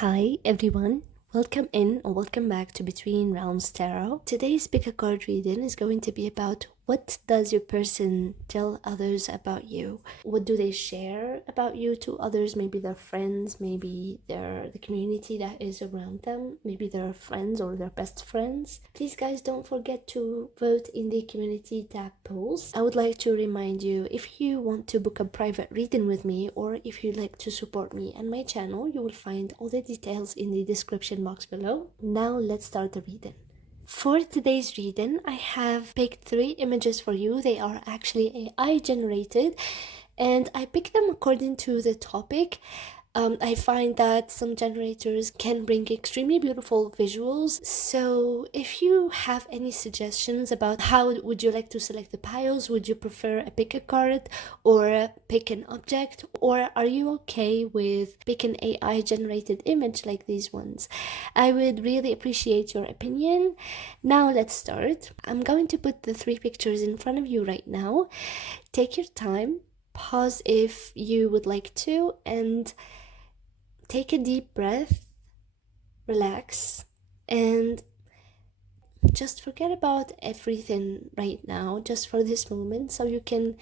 Hi everyone, welcome in or welcome back to Between Realms Tarot. Today's pick a card reading is going to be about what does your person tell others about you? What do they share about you to others? Maybe their friends, maybe the community that is around them, maybe their friends or their best friends. Please guys, don't forget to vote in the community tab polls. I would like to remind you, if you want to book a private reading with me or if you'd like to support me and my channel, you will find all the details in the description box below. Now let's start the reading. For today's reading, I have picked 3 images for you. They are actually AI generated and I picked them according to the topic. I find that some generators can bring extremely beautiful visuals. So if you have any suggestions about how would you like to select the piles, would you prefer a pick a card or pick an object, or are you okay with pick an AI generated image like these ones? I would really appreciate your opinion. Now let's start. I'm going to put the 3 pictures in front of you right now. Take your time, pause if you would like to, and take a deep breath, relax, and just forget about everything right now, just for this moment, so you can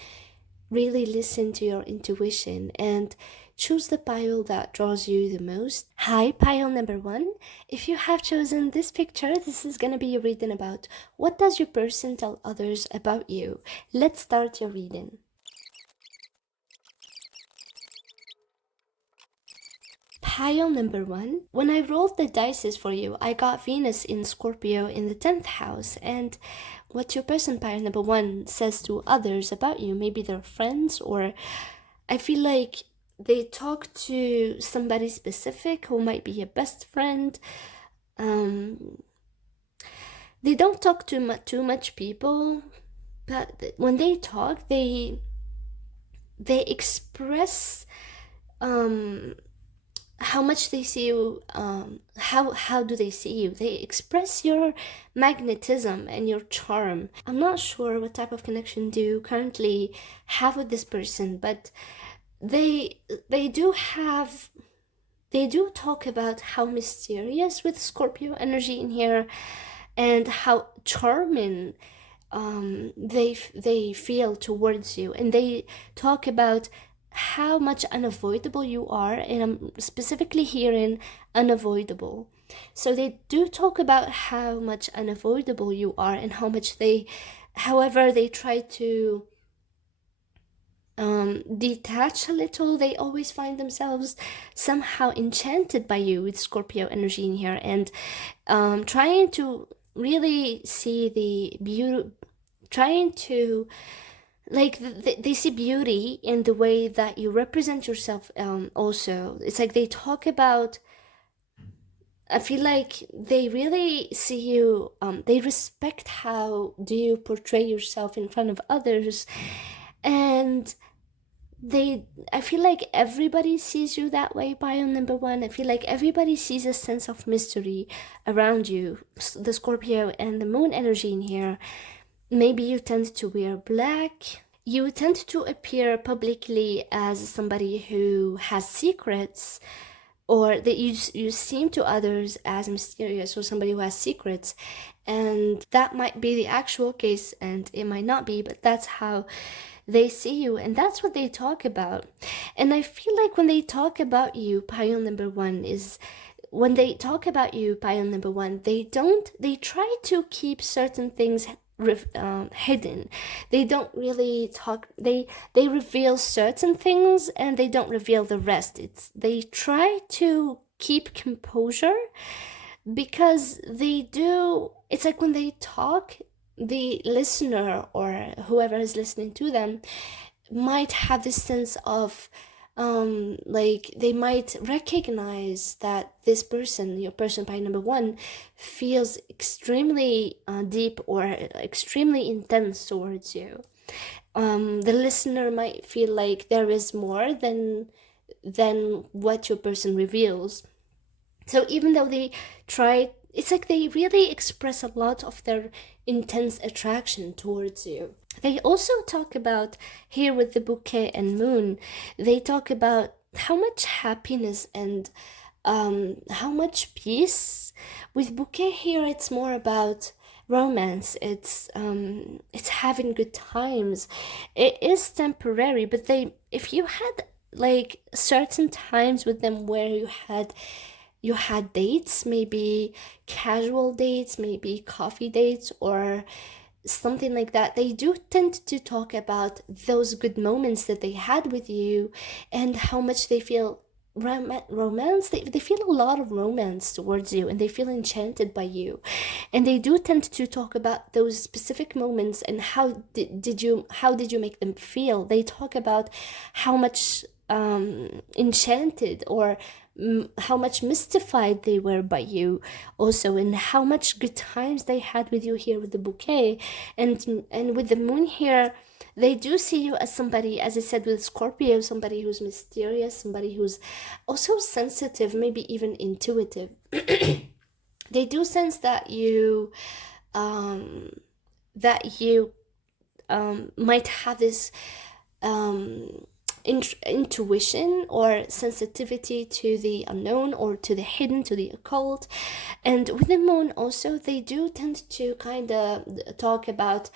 really listen to your intuition and choose the pile that draws you the most. Hi, pile number 1. If you have chosen this picture, this is gonna be a reading about what does your person tell others about you. Let's start your reading. Pile number 1. When I rolled the dice for you, I got Venus in Scorpio in the 10th house, and what your person pile number 1 says to others about you, maybe their friends, or I feel like they talk to somebody specific who might be a best friend. They don't talk to too much people, but when they talk, they express how much they see you, how do they see you? They express your magnetism and your charm. I'm not sure what type of connection do you currently have with this person, but they do talk about how mysterious with Scorpio energy in here and how charming they feel towards you, and they talk about how much unavoidable you are, and I'm specifically hearing unavoidable. So they do talk about how much unavoidable you are and how much however they try to detach a little. They always find themselves somehow enchanted by you with Scorpio energy in here, and trying to really see the beauty, trying to like they see beauty in the way that you represent yourself. Also, it's like they talk about, I feel like they really see you, they respect how do you portray yourself in front of others, and I feel like everybody sees you that way, pile number 1. I feel like everybody sees a sense of mystery around you, the Scorpio and the moon energy in here. Maybe you tend to wear black. You tend to appear publicly as somebody who has secrets, or that you seem to others as mysterious or somebody who has secrets, and that might be the actual case and it might not be, but that's how they see you and that's what they talk about. And I feel like when they talk about you, pile number 1, they try to keep certain things hidden. They don't really talk, they reveal certain things and they don't reveal the rest. They try to keep composure because it's like when they talk, the listener or whoever is listening to them might have this sense of like they might recognize that this person, your person by number 1, feels extremely deep or extremely intense towards you. The listener might feel like there is more than what your person reveals. So even though they try, it's like they really express a lot of their intense attraction towards you. They also talk about, here with the bouquet and moon, they talk about how much happiness and how much peace. With bouquet here, it's more about romance. It's having good times. It is temporary, but they if you had like certain times with them where you had dates, maybe casual dates, maybe coffee dates or something like that, they do tend to talk about those good moments that they had with you and how much they feel romance. They feel a lot of romance towards you and they feel enchanted by you, and they do tend to talk about those specific moments and how did you make them feel. They talk about how much enchanted or how much mystified they were by you also, and how much good times they had with you here with the bouquet. And with the moon here, they do see you as somebody, as I said with Scorpio, somebody who's mysterious, somebody who's also sensitive, maybe even intuitive. They do sense that you might have this intuition or sensitivity to the unknown or to the hidden, to the occult. And with the moon also, they do tend to kind of talk about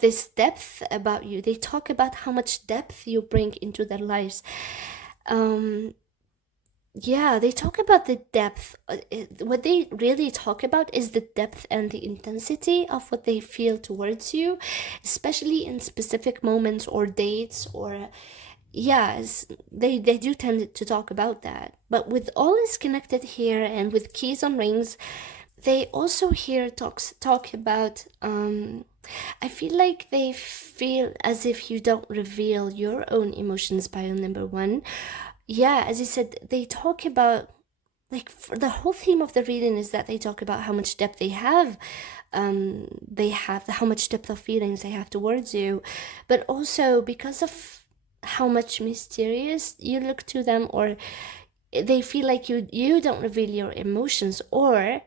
this depth about you. They talk about how much depth you bring into their lives. Yeah, they talk about the depth. What they really talk about is the depth and the intensity of what they feel towards you, especially in specific moments or dates or yes, they do tend to talk about that. But with all is connected here and with keys on rings, they also here talk about I feel like they feel as if you don't reveal your own emotions, pile number one. Yeah, as you said, they talk about like the whole theme of the reading is that they talk about how much depth they have how much depth of feelings they have towards you, but also because of how much mysterious you look to them, or they feel like you don't reveal your emotions, or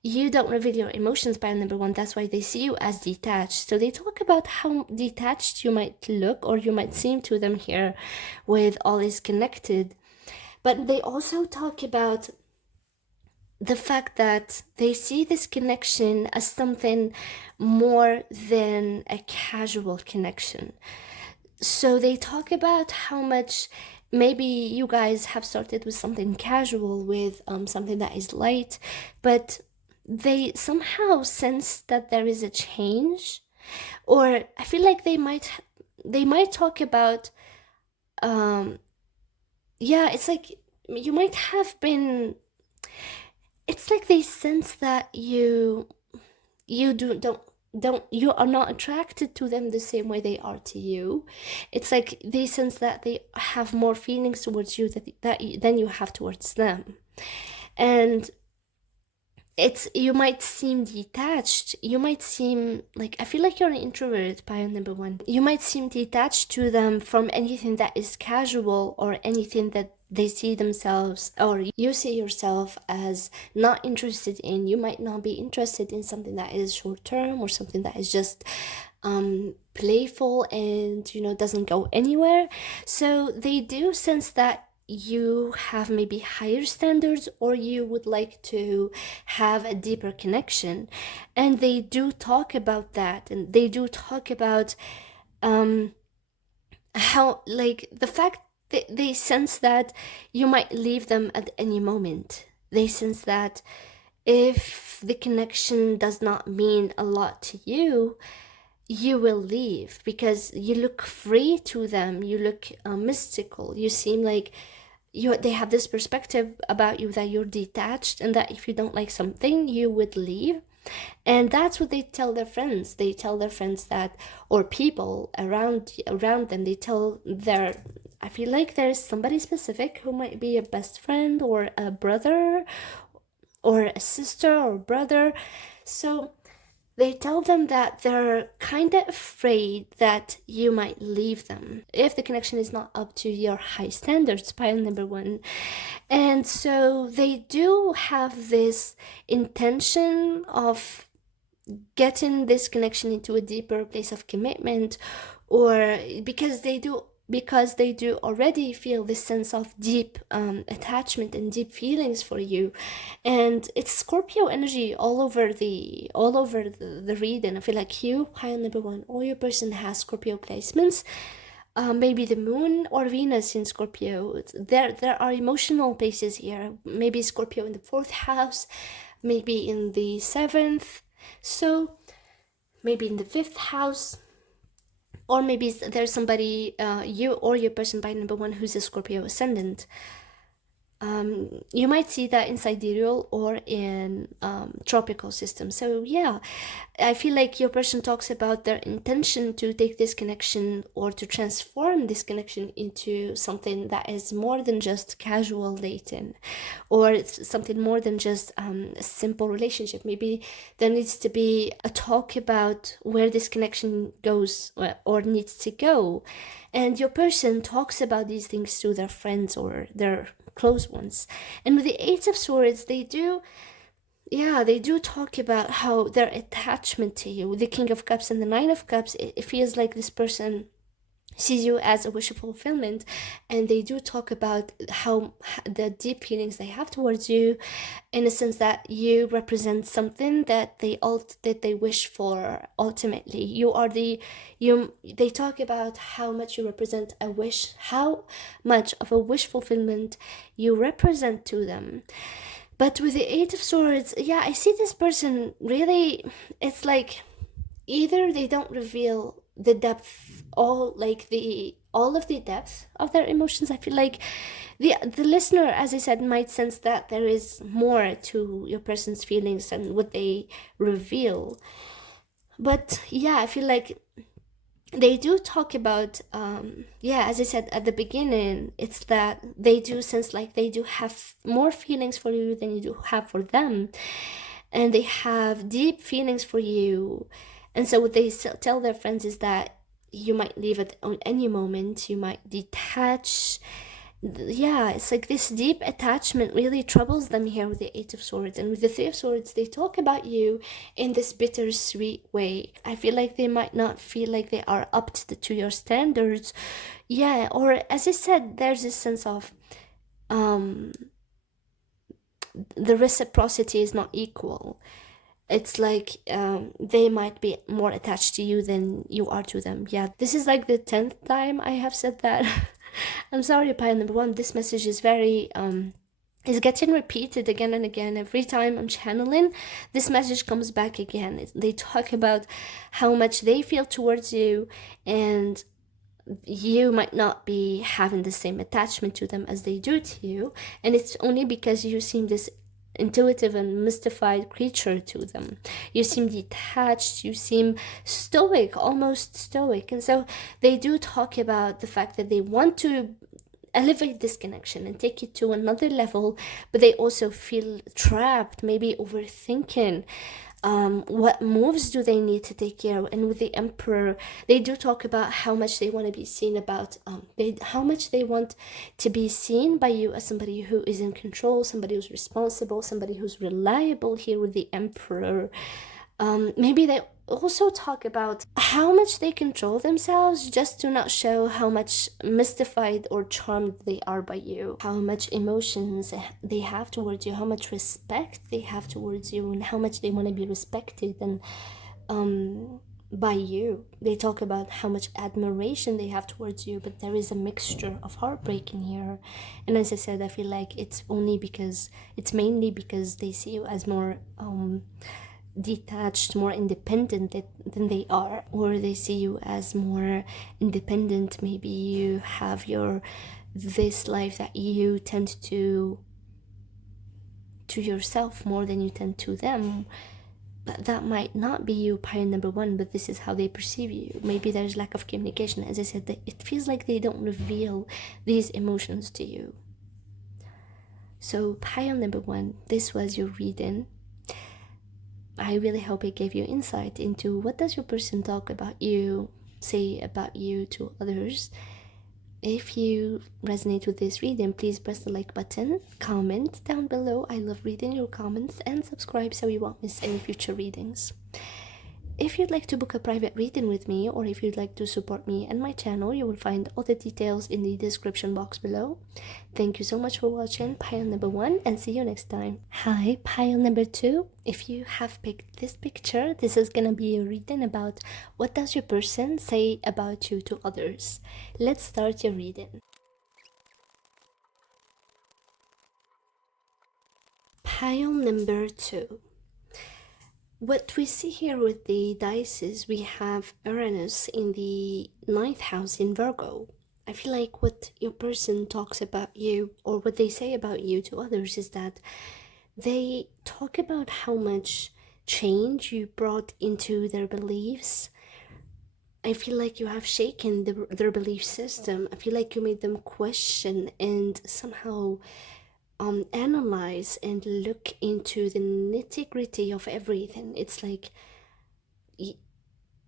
you don't reveal your emotions by number one. That's why they see you as detached. So they talk about how detached you might look or you might seem to them here with all is connected. But they also talk about the fact that they see this connection as something more than a casual connection. So they talk about how much maybe you guys have started with something casual, with something that is light, but they somehow sense that there is a change, or I feel like they might talk about yeah, it's like you might have been, it's like they sense that you don't you are not attracted to them the same way they are to you. It's like they sense that they have more feelings towards you than you have towards them. And it's, you might seem detached, you might seem like, I feel like you're an introvert, pile number one. You might seem detached to them from anything that is casual or anything that they see themselves or you see yourself as not interested in. You might not be interested in something that is short term or something that is just playful and doesn't go anywhere. So they do sense that you have maybe higher standards, or you would like to have a deeper connection, and they do talk about that, and they do talk about how, like, the fact that they sense that you might leave them at any moment. They sense that if the connection does not mean a lot to you, you will leave because you look free to them, you look mystical, you seem like they have this perspective about you that you're detached, and that if you don't like something, you would leave. And that's what they tell their friends. They tell their friends that, or people around them, they tell their, I feel like there's somebody specific who might be a best friend or a brother or a sister or brother. So they tell them that they're kind of afraid that you might leave them if the connection is not up to your high standards, pile number one. And so they do have this intention of getting this connection into a deeper place of commitment, or because they do because they do already feel this sense of deep attachment and deep feelings for you. And it's Scorpio energy all over the reading. I feel like you, pile number one, or your person has Scorpio placements. Maybe the moon or Venus in Scorpio. There are emotional places here. Maybe Scorpio in the 4th house, maybe in the 7th. So maybe in the 5th house, or maybe there's somebody, you or your person by number one, who's a Scorpio ascendant. You might see that in sidereal or in tropical systems. So yeah, I feel like your person talks about their intention to take this connection or to transform this connection into something that is more than just casual dating, or it's something more than just a simple relationship. Maybe there needs to be a talk about where this connection goes or needs to go. And your person talks about these things to their friends or their close ones. And with the Eight of Swords, they do talk about how their attachment to you. With the King of Cups and the Nine of Cups, it feels like this person sees you as a wish fulfillment, and they do talk about how the deep feelings they have towards you, in a sense that you represent something that they wish for. Ultimately, they talk about how much you represent a wish, how much of a wish fulfillment you represent to them. But with the Eight of Swords, yeah, I see this person really, it's like either they don't reveal the depth, all of the depth of their emotions. I feel like the listener, as I said, might sense that there is more to your person's feelings than what they reveal. But yeah, I feel like they do talk about, as I said at the beginning, it's that they do sense like they do have more feelings for you than you do have for them. And they have deep feelings for you. And so what they tell their friends is that you might leave at any moment, you might detach. Yeah, it's like this deep attachment really troubles them here with the Eight of Swords. And with the Three of Swords, they talk about you in this bittersweet way. I feel like they might not feel like they are up to your standards. Yeah, or as I said, there's this sense of the reciprocity is not equal. It's like they might be more attached to you than you are to them. Yeah, this is like the 10th time I have said that. I'm sorry, pile number one. This message is very is getting repeated again and again. Every time I'm channeling, this message comes back again. They talk about how much they feel towards you, and you might not be having the same attachment to them as they do to you. And it's only because you seem this intuitive and mystified creature to them. You seem detached, you seem stoic, almost stoic. And so they do talk about the fact that they want to elevate this connection and take it to another level, but they also feel trapped, maybe overthinking. What moves do they need to take care of? And with the Emperor, they do talk about how much they want to be seen, about how much they want to be seen by you as somebody who is in control, somebody who's responsible, somebody who's reliable. Here with the Emperor, maybe they also talk about how much they control themselves just to not show how much mystified or charmed they are by you, how much emotions they have towards you, how much respect they have towards you, and how much they want to be respected and by you. They talk about how much admiration they have towards you, but there is a mixture of heartbreak in here. And as I said, I feel like it's mainly because they see you as more detached, more independent than they are, or they see you as more independent. Maybe you have this life that you tend to yourself more than you tend to them, but that might not be you, parent number one, but this is how they perceive you. Maybe there's lack of communication. As I said, it feels like they don't reveal these emotions to you. So pile number one, this was your reading. I really hope it gave you insight into what does your person talk about you, say about you to others. If you resonate with this reading, please press the like button, comment down below. I love reading your comments, and subscribe so you won't miss any future readings. If you'd like to book a private reading with me, or if you'd like to support me and my channel, you will find all the details in the description box below. Thank you so much for watching pile number 1, and see you next time. Hi, pile number 2. If you have picked this picture, this is gonna be a reading about what does your person say about you to others. Let's start your reading. Pile number 2. What we see here with the dice is we have Uranus in the 9th house in Virgo. I feel like what your person talks about you, or what they say about you to others, is that they talk about how much change you brought into their beliefs. I feel like you have shaken their belief system. I feel like you made them question and somehow analyze and look into the nitty-gritty of everything. It's like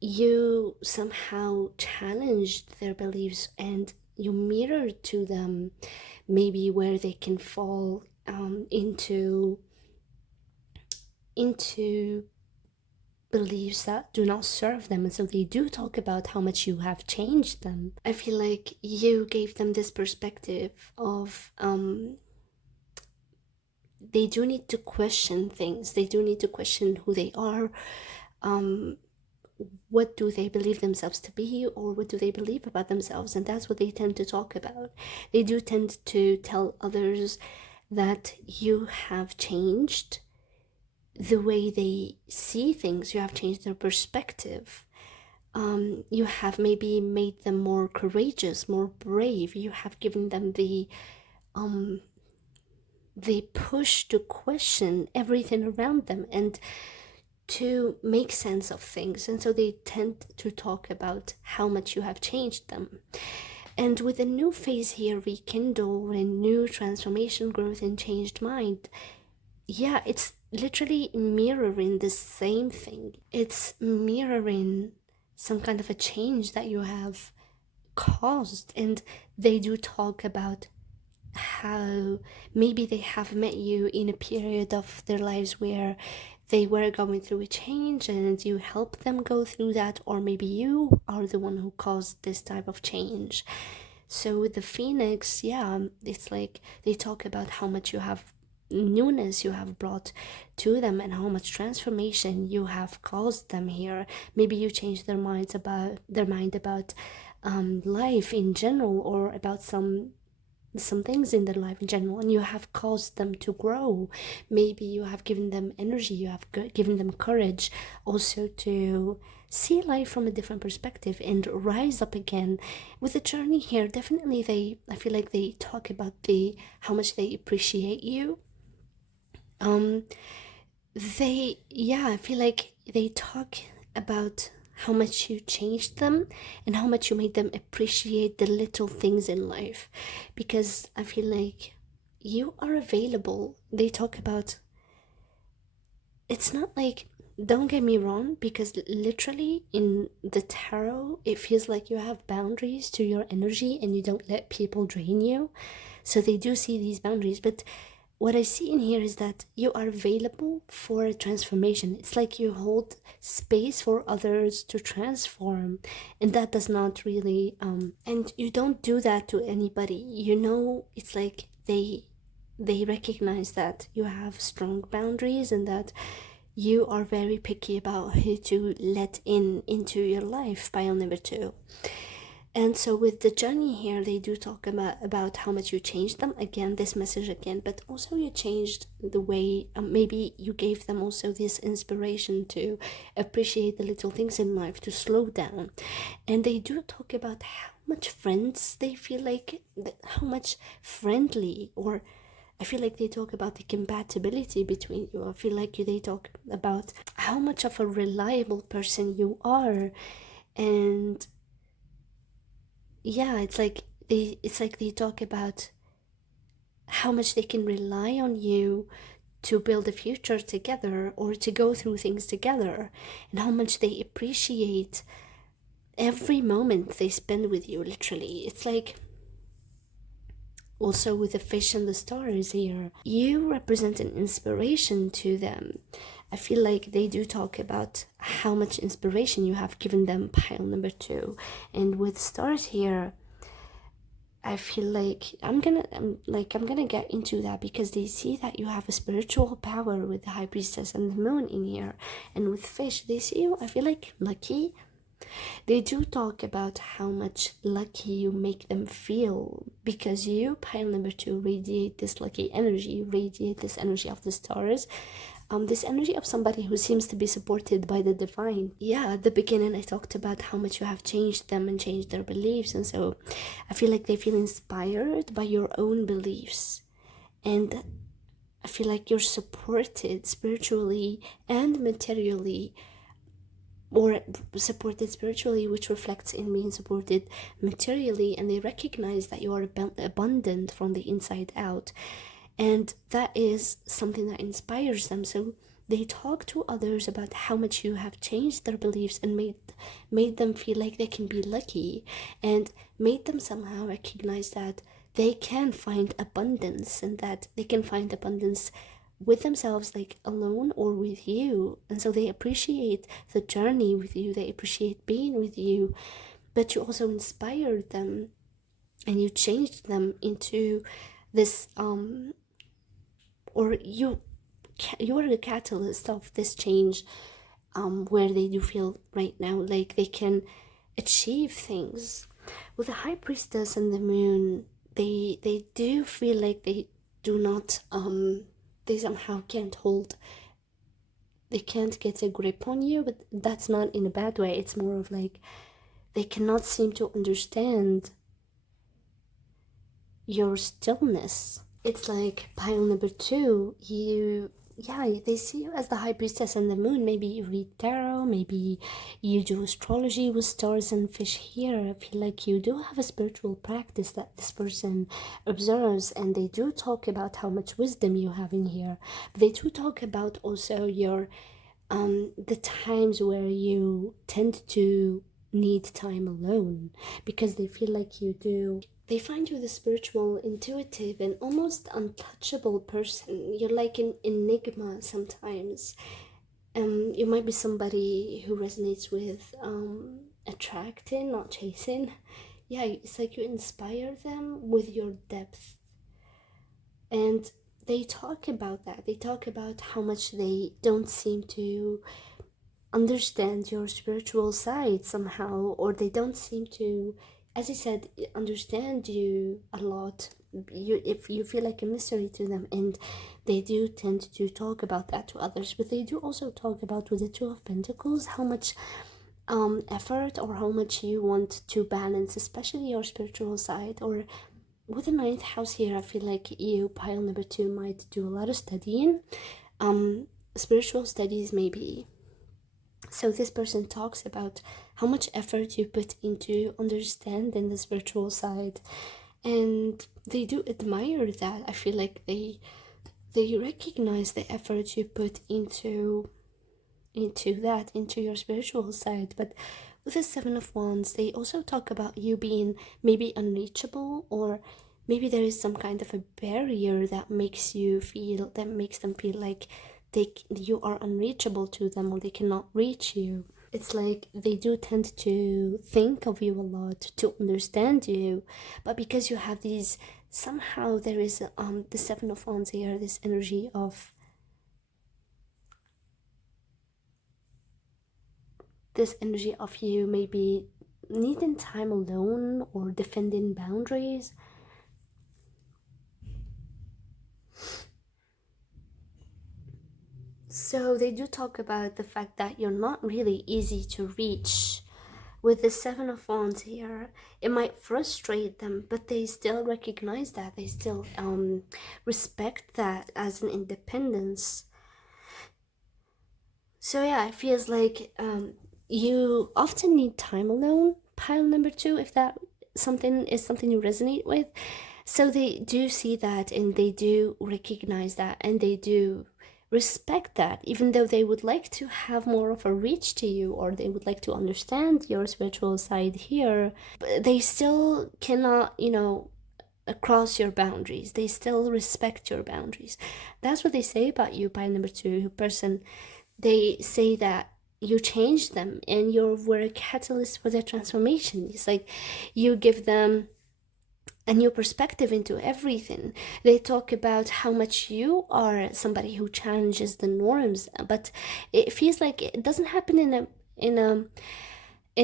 you somehow challenged their beliefs and you mirrored to them maybe where they can fall into beliefs that do not serve them, and so they do talk about how much you have changed them. I feel like you gave them this perspective of they do need to question things. They do need to question who they are. What do they believe themselves to be, or what do they believe about themselves? And that's what they tend to talk about. They do tend to tell others that you have changed the way they see things. You have changed their perspective. You have maybe made them more courageous, more brave. You have given them the push to question everything around them and to make sense of things. And so they tend to talk about how much you have changed them. And with a new phase here, rekindle, a new transformation, growth, and changed mind, yeah, it's literally mirroring the same thing. It's mirroring some kind of a change that you have caused. And they do talk about how maybe they have met you in a period of their lives where they were going through a change and you helped them go through that, or maybe you are the one who caused this type of change. So with the Phoenix, yeah, it's like they talk about how much you have newness you have brought to them and how much transformation you have caused them here. Maybe you changed their mind about life in general, or about some things in their life in general, and you have caused them to grow. Maybe you have given them energy, you have given them courage also to see life from a different perspective and rise up again. With the journey here, definitely I feel like they talk about how much they appreciate you. I feel like they talk about how much you changed them and how much you made them appreciate the little things in life, because I feel like you are available. They talk about, it's not like, don't get me wrong, because literally in the tarot it feels like you have boundaries to your energy and you don't let people drain you. So they do see these boundaries, but what I see in here is that you are available for a transformation. It's like you hold space for others to transform, and that does not really and you don't do that to anybody. You know, it's like they recognize that you have strong boundaries and that you are very picky about who to let into your life. Pile number 2. And so with the journey here, they do talk about how much you changed them. Again, this message again, but also you changed the way, maybe you gave them also this inspiration to appreciate the little things in life, to slow down. And they do talk about how much friends they feel like, how much friendly, or I feel like they talk about the compatibility between you. I feel like they talk about how much of a reliable person you are. And yeah, it's like they talk about how much they can rely on you to build a future together or to go through things together, and how much they appreciate every moment they spend with you. Literally, it's like, also with the fish and the stars here, you represent an inspiration to them. I feel like they do talk about how much inspiration you have given them, pile number two. And with stars here, I feel like I'm gonna get into that because they see that you have a spiritual power with the high priestess and the moon in here. And with fish, they see you, I feel like, lucky. They do talk about how much lucky you make them feel because you, pile number two, radiate this lucky energy, you radiate this energy of the stars, this energy of somebody who seems to be supported by the divine. Yeah, at the beginning I talked about how much you have changed them and changed their beliefs, and so I feel like they feel inspired by your own beliefs, and I feel like you're supported spiritually and materially, or supported spiritually, which reflects in being supported materially, and they recognize that you are abundant from the inside out, and that is something that inspires them. So they talk to others about how much you have changed their beliefs and made them feel like they can be lucky, and made them somehow recognize that they can find abundance, and that they can find abundance with themselves, like alone or with you. And so they appreciate the journey with you, they appreciate being with you, but you also inspired them and you changed them into this or you are the catalyst of this change, where they do feel right now like they can achieve things. With the high priestess and the moon, they do feel like they do not they somehow they can't get a grip on you, but that's not in a bad way. It's more of like they cannot seem to understand your stillness. It's like pile number two, they see you as the high priestess and the moon. Maybe you read tarot, maybe you do astrology with stars and fish here. I feel like you do have a spiritual practice that this person observes, and they do talk about how much wisdom you have in here. But they do talk about also your the times where you tend to need time alone, because they feel like you do. They find you the spiritual, intuitive, and almost untouchable person. You're like an enigma sometimes. You might be somebody who resonates with attracting, not chasing. Yeah, it's like you inspire them with your depth. And they talk about that. They talk about how much they don't seem to understand your spiritual side somehow, or they don't seem to, as I said, understand you a lot. If you feel like a mystery to them, and they do tend to talk about that to others. But they do also talk about, with the Two of Pentacles, how much effort or how much you want to balance, especially your spiritual side. Or with the ninth house here, I feel like you, pile number two, might do a lot of studying, spiritual studies maybe. So this person talks about how much effort you put into understanding the spiritual side, and they do admire that. I feel like they recognize the effort you put into your spiritual side. But with the Seven of Wands, they also talk about you being maybe unreachable, or maybe there is some kind of a barrier that makes them feel like you are unreachable to them, or they cannot reach you. It's like they do tend to think of you a lot, to understand you, but because you have these, somehow there is the Seven of Wands here, this energy of you maybe needing time alone or defending boundaries. So they do talk about the fact that you're not really easy to reach. With the Seven of Wands here, it might frustrate them, but they still recognize that. They still respect that as an independence. So yeah, it feels like you often need time alone, pile number two, if that something you resonate with. So they do see that, and they do recognize that, and they do respect that, even though they would like to have more of a reach to you, or they would like to understand your spiritual side here, but they still cannot, cross your boundaries. They still respect your boundaries. That's what they say about you, pile number two person. they say that you change them and you were a catalyst for their transformation. It's like you give them a new perspective into everything. They talk about how much you are somebody who challenges the norms, but it feels like it doesn't happen in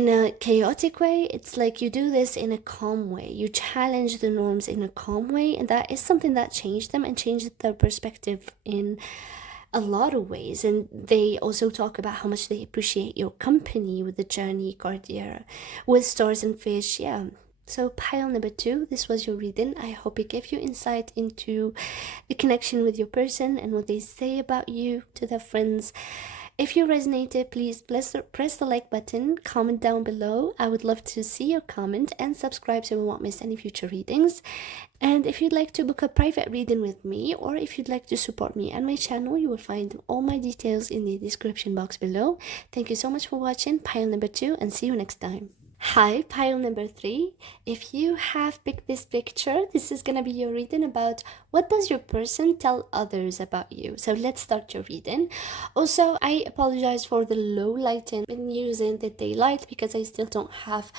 a chaotic way. It's like you do this in a calm way. You challenge the norms in a calm way, and that is something that changed them and changed their perspective in a lot of ways. And they also talk about how much they appreciate your company with the journey card here, with stars and fish. Yeah. So pile number 2, this was your reading. I hope it gave you insight into the connection with your person and what they say about you to their friends. If you resonated, please press the like button, comment down below. I would love to see your comment, and subscribe so you won't miss any future readings. And if you'd like to book a private reading with me, or if you'd like to support me and my channel, you will find all my details in the description box below. Thank you so much for watching pile number 2, and see you next time. Hi, pile number 3. If you have picked this picture, this is gonna be your reading about what does your person tell others about you. So let's start your reading. Also, I apologize for the low lighting. I've been using the daylight because I still don't have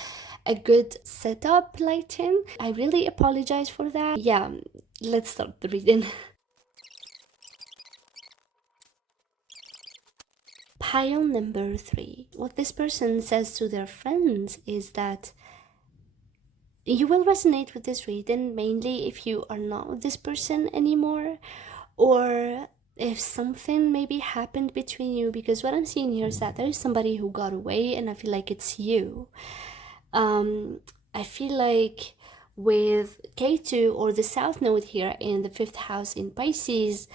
a good setup lighting. I really apologize for that. Yeah, let's start the reading. Pile number 3. What this person says to their friends is that you will resonate with this reading mainly if you are not with this person anymore, or if something maybe happened between you, because what I'm seeing here is that there is somebody who got away, and I feel like it's you. I feel like with K2 or the South Node here in the 5th house in Pisces,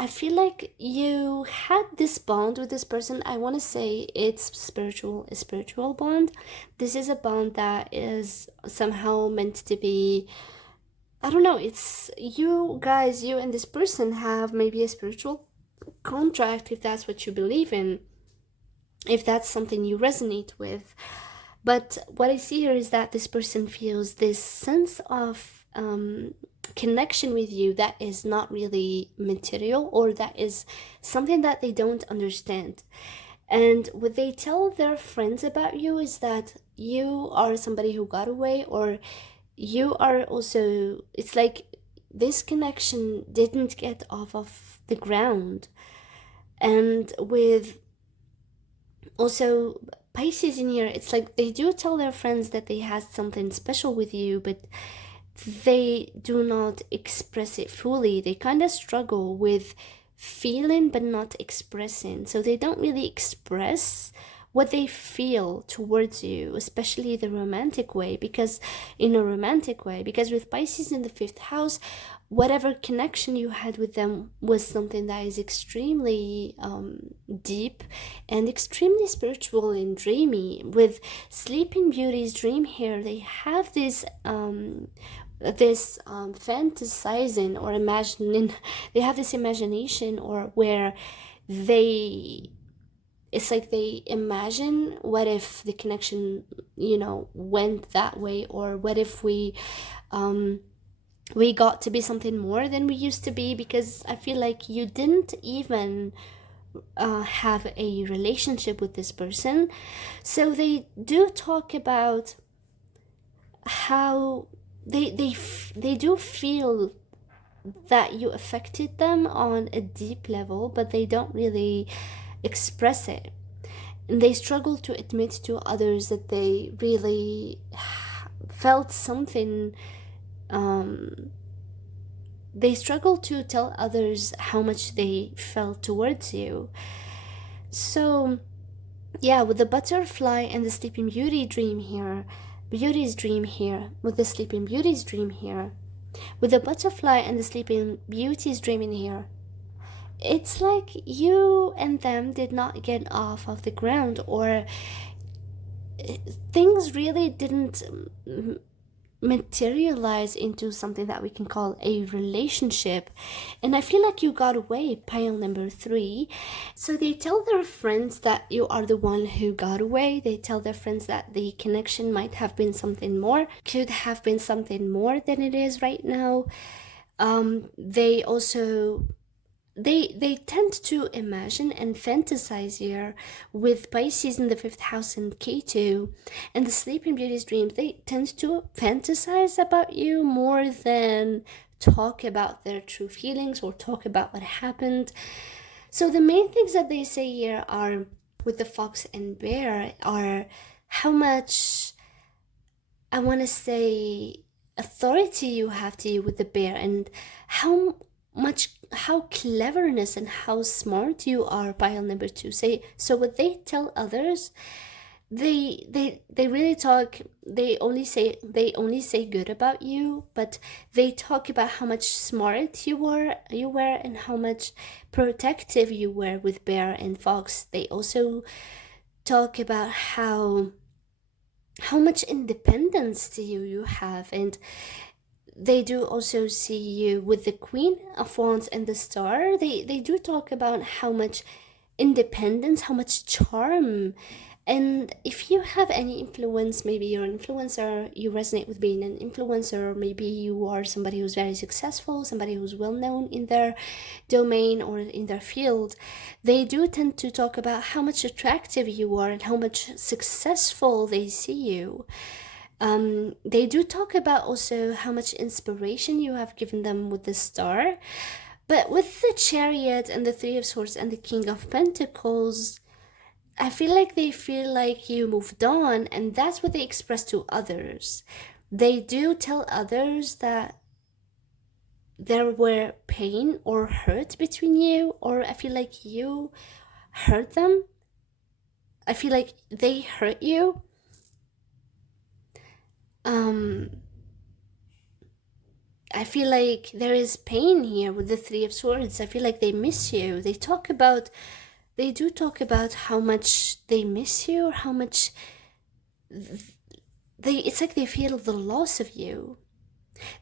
I feel like you had this bond with this person. I want to say it's a spiritual bond. This is a bond that is somehow meant to be, I don't know, it's you guys, you and this person have maybe a spiritual contract, if that's what you believe in, if that's something you resonate with. But what I see here is that this person feels this sense of connection with you that is not really material, or that is something that they don't understand. And what they tell their friends about you is that you are somebody who got away, or you are also, it's like this connection didn't get off of the ground. And with also Pisces in here, it's like they do tell their friends that they had something special with you, but they do not express it fully. They kind of struggle with feeling but not expressing. So they don't really express what they feel towards you, especially the romantic way, because in a romantic way, because with Pisces in the 5th house, whatever connection you had with them was something that is extremely deep and extremely spiritual and dreamy. With Sleeping Beauty's dream here, they have this fantasizing or imagining, they have this imagination, or where it's like they imagine, what if the connection, went that way, or what if we got to be something more than we used to be, because I feel like you didn't even have a relationship with this person. So they do talk about how they do feel that you affected them on a deep level, but they don't really express it, and they struggle to admit to others that they really felt something. They struggle to tell others how much they felt towards you. So yeah, with the butterfly and the Sleeping Beauty's dream here, with the Sleeping Beauty's dream here, with the butterfly and the Sleeping Beauty's dream in here, it's like you and them did not get off of the ground, or things really didn't materialize into something that we can call a relationship. And I feel like you got away, pile number 3. So they tell their friends that you are the one who got away. They tell their friends that the connection might have been something more, could have been something more than it is right now. They also they tend to imagine and fantasize here with Pisces in the fifth house and Ketu and the Sleeping Beauty's dreams. They tend to fantasize about you more than talk about their true feelings or talk about what happened. So the main things that they say here are with the fox and bear are how much, I want to say, authority you have to you with the bear, and how cleverness and how smart you are, pile number two. Say, so what they tell others, they really talk, they only say good about you, but they talk about how much smart you were and how much protective you were with bear and fox. They also talk about how much independence to you have, and they do also see you with the Queen of Wands and the Star. They do talk about how much independence, how much charm. And if you have any influence, maybe you're an influencer, you resonate with being an influencer, maybe you are somebody who's very successful, somebody who's well known in their domain or in their field, they do tend to talk about how much attractive you are and how much successful they see you. They do talk about also how much inspiration you have given them with the Star. But with the Chariot and the Three of Swords and the King of Pentacles, I feel like they feel like you moved on, and that's what they express to others. They do tell others that there were pain or hurt between you, or I feel like you hurt them. I feel like they hurt you. I feel like there is pain here with the Three of Swords. I feel like they miss you. They do talk about how much they miss you, or how much it's like they feel the loss of you.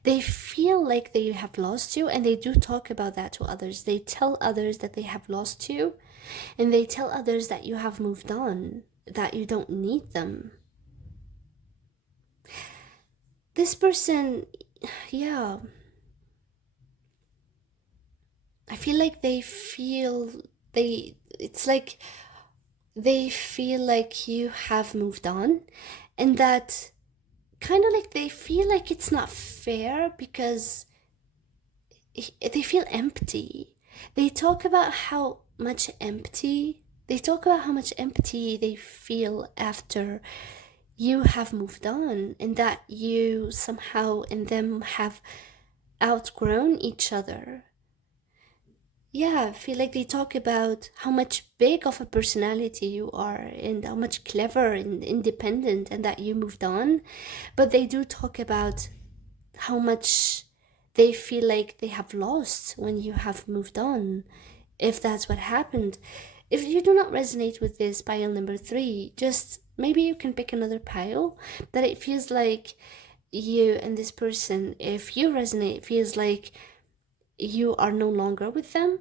They feel like they have lost you, and they do talk about that to others. They tell others that they have lost you, and they tell others that you have moved on, that you don't need them. This person, yeah, I feel like it's like they feel like you have moved on, and that kind of like they feel like it's not fair because they feel empty. They talk about how much empty they feel after you have moved on, and that you somehow and them have outgrown each other. Yeah, I feel like they talk about how much big of a personality you are, and how much clever and independent, and that you moved on. But they do talk about how much they feel like they have lost when you have moved on, if that's what happened. If you do not resonate with this pile number 3, just maybe you can pick another pile that it feels like you and this person, if you resonate, it feels like you are no longer with them.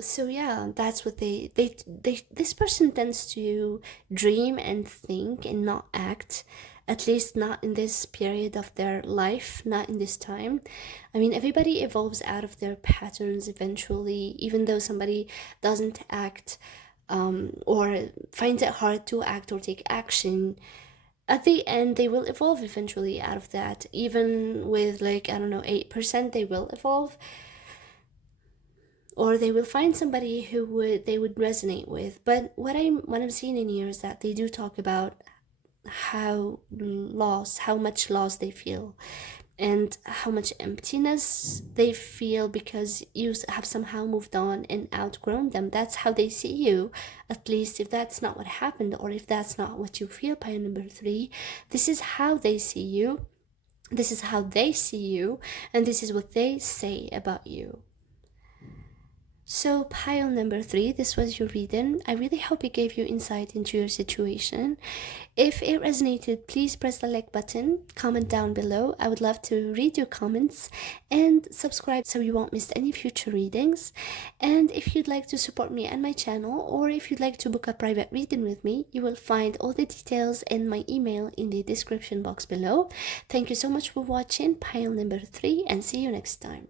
So yeah, that's what they this person tends to dream and think and not act, at least not in this period of their life, not in this time. I mean, everybody evolves out of their patterns eventually, even though somebody doesn't act or finds it hard to act or take action. At the end, they will evolve eventually out of that. Even with, like, I don't know, 8%, they will evolve, or they will find somebody who they would resonate with. But what I'm seeing in here is that they do talk about how much loss they feel, and how much emptiness they feel because you have somehow moved on and outgrown them. That's how they see you. At least if that's not what happened, or if that's not what you feel, pile number 3, this is how they see you, this is how they see you, and this is what they say about you. So pile number 3, this was your reading. I really hope it gave you insight into your situation. If it resonated, please press the like button, comment down below. I would love to read your comments, and subscribe so you won't miss any future readings. And if you'd like to support me and my channel, or if you'd like to book a private reading with me, you will find all the details and my email in the description box below. Thank you so much for watching pile number 3, and see you next time.